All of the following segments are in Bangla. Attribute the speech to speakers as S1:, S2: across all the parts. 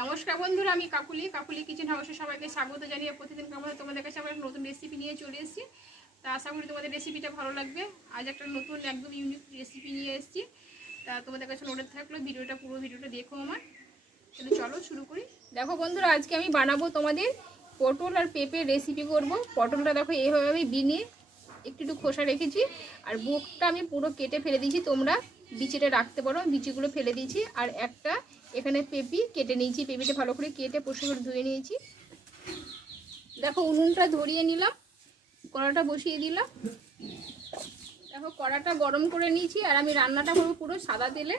S1: নমস্কার বন্ধুরা, আমি কাকুলি। কাকুলি কিচেন হাউসে সবাইকে স্বাগত জানিয়ে প্রতিদিন কেমন তোমাদের কাছে একটা নতুন রেসিপি নিয়ে চলে এসেছি। তা আশা করি তোমাদের রেসিপিটা ভালো লাগবে। আজ একটা নতুন একদম ইউনিক রেসিপি নিয়ে এসেছি। তা তোমাদের কাছে নোটের থাকল, ভিডিওটা, পুরো ভিডিওটা দেখো আমার। তাহলে চলো শুরু করি। দেখো বন্ধুরা, আজকে আমি বানাবো তোমাদের পটল আর পেঁপের রেসিপি করব। পটলটা দেখো এইভাবে আমি বিনে একটু একটু খোসা রেখেছি। আর বুকটা আমি পুরো কেটে ফেলে দিয়েছি, তোমরা বিচিটা রাখতে পারো। বিচিগুলো ফেলে দিয়েছি। আর একটা এখানে পেঁপি কেটে নিয়েছি, পেঁপিটা ভালো করে কেটে পশু করে ধুয়ে নিয়েছি। দেখো, উনুনটা ধরিয়ে নিলাম, কড়াটা বসিয়ে দিলাম। দেখো, কড়াটা গরম করে নিয়েছি, আর আমি রান্নাটা করব পুরো সাদা তেলে।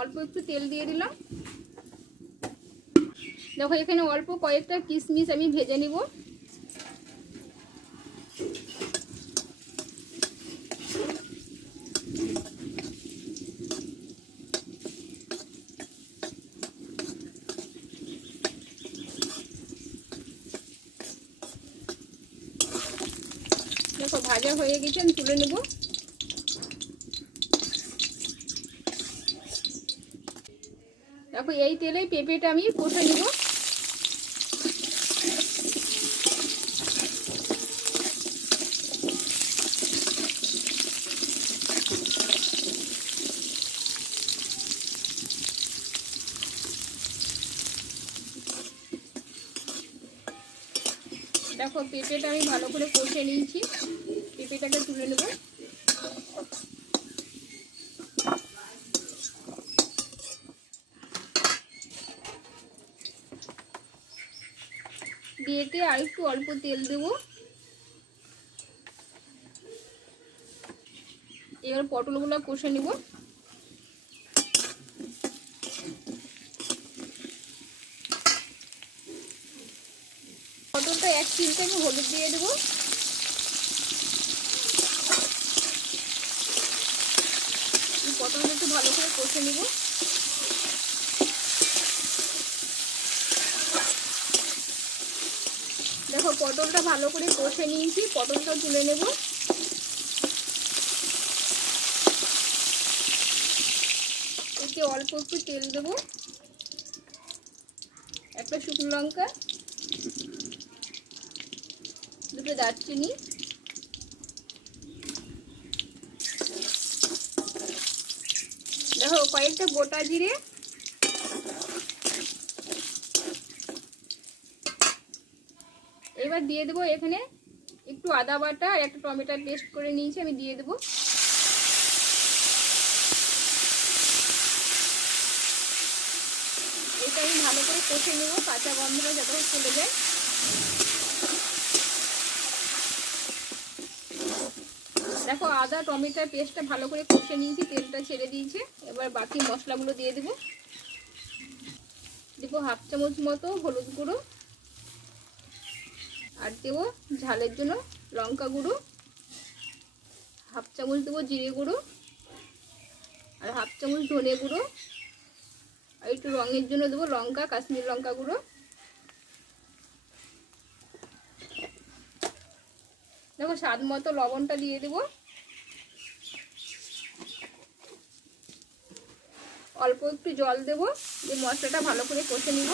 S1: অল্প একটু তেল দিয়ে দিলাম। দেখো, এখানে অল্প কয়েকটা কিশমিশ আমি ভেজে নিব। ভাজা হয়ে গেছে আমি তুলে নেব। দেখো এই তেলে পেঁপেটা আমি কষে নেব। দেখো, পেঁপেটা আমি ভালো করে কষে নিয়েছি। পেঁপেটাকে তুলে নেব। দিয়েতে আর একটু অল্প তেল দেব। এবার পটলগুলো কষে নিব পটলটা এক চিমটে আমি হলুদ দিয়ে দেবো। পটলটা একটু ভালো করে কষে নিব। দেখো, পটলটা ভালো করে কষে নিয়েছি পটলটা তুলে নেব। এতে অল্প একটু তেল দেবো। একটা শুকনো লঙ্কা। দুটো দারচিনি। দেখো, কয়েকটা গোটা জিরে। এবার দিয়ে দেবো এখানে একটু আদা বাটা আর একটা টমেটো পেস্ট করে নিয়েছি, আমি দিয়ে দেবো। এটা আমি ভালো করে কষে নেব, কাঁচা গন্ধটা যতক্ষণ চলে যায়। দেখো আদা, টমেটোর পেস্টটা ভালো করে কষে নিয়েছি, তেলটা ছেড়ে দিয়েছে। এবার বাকি মশলাগুলো দিয়ে দেবো। দেবো হাফ চামচ মতো হলুদ গুঁড়ো। আর দেবো ঝালের জন্য লঙ্কা গুঁড়ো। হাফ চামচ দেবো জিরে গুঁড়ো। আর হাফ চামচ ধনে গুঁড়ো। আর একটু রঙের জন্য দেবো লঙ্কা, কাশ্মীর লঙ্কা গুঁড়ো। দেখো স্বাদ মতো লবণটা দিয়ে দেবো। অল্প একটু জল দেব, দিয়ে মশলাটা ভালো করে কষে নিব।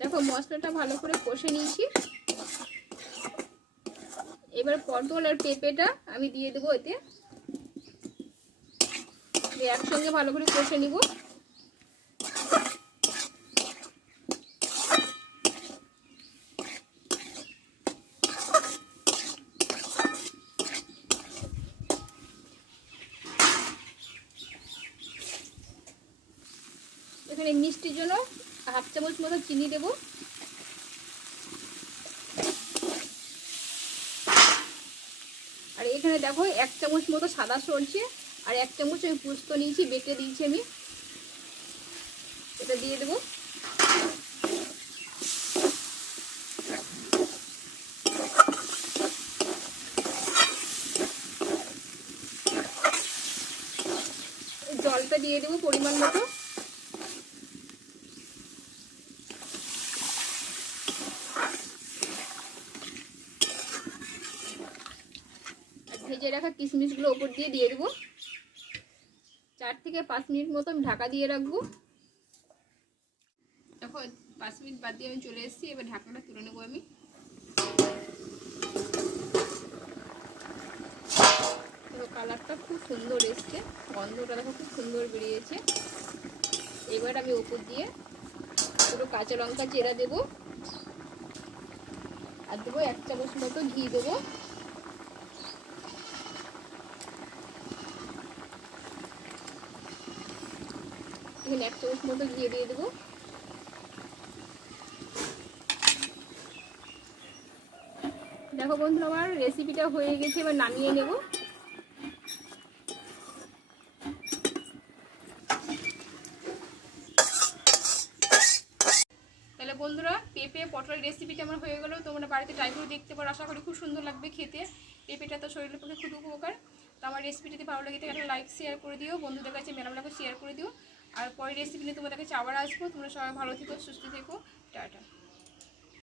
S1: দেখো, মশলাটা ভালো করে কষে নিয়েছি। এবার পটল আর পেঁপেটা আমি দিয়ে দেবো এতে। একসঙ্গে ভালো করে কষে নিব। এখানে মিষ্টির জন্য হাফ চামচ মতো চিনি দেবো। এখানে দেখো এক চামচ মতো সাদা সরছে আর এক চামচ আমি পুস্ত নিয়েছি, বেটে দিয়েছি আমি। এটা দিয়ে দেবো। জলটা দিয়ে দেবো পরিমাণ মতো। ভেজে রাখা কিশমিশগুলো ওপর দিয়ে দিয়ে দেবো। চার থেকে পাঁচ মিনিট মতো আমি ঢাকা দিয়ে রাখব। দেখো, পাঁচ মিনিট বাদ দিয়ে আমি চলে এসেছি, এবার ঢাকনাটা তুলে নেব আমি। কালারটা খুব সুন্দর এসছে, গন্ধটা দেখো খুব সুন্দর বেরিয়েছে। এবার আমি ওপর দিয়ে পুরো কাঁচা লঙ্কা চেরা দেবো, আর দেবো এক চামচ মতো ঘি দেবো। এখানে এক চামচ মতো ঘি দিয়ে দেবো। দেখো বন্ধু আমার রেসিপিটা হয়ে গেছে, এবার নামিয়ে নেব। তাহলে বন্ধুরা, পেঁপে, পটলের রেসিপিটা আমার হয়ে গেল। তোমরা বাড়িতে ট্রাই করে দেখতে পারো, আশা করি খুব সুন্দর লাগবে খেতে। পেঁপেটা তো শরীরের পক্ষে খুব উপকার। তো আমার রেসিপি যদি ভালো লাগে, তাহলে লাইক শেয়ার করে দিও। বন্ধুদের কাছে মেলামেলাকে শেয়ার করে দিও। আর পরের রেসিপি নিয়ে তোমাদের কাছে আবার আসব। তোমরা সবাই ভালো থেকো, সুস্থ থেকো। টাটা।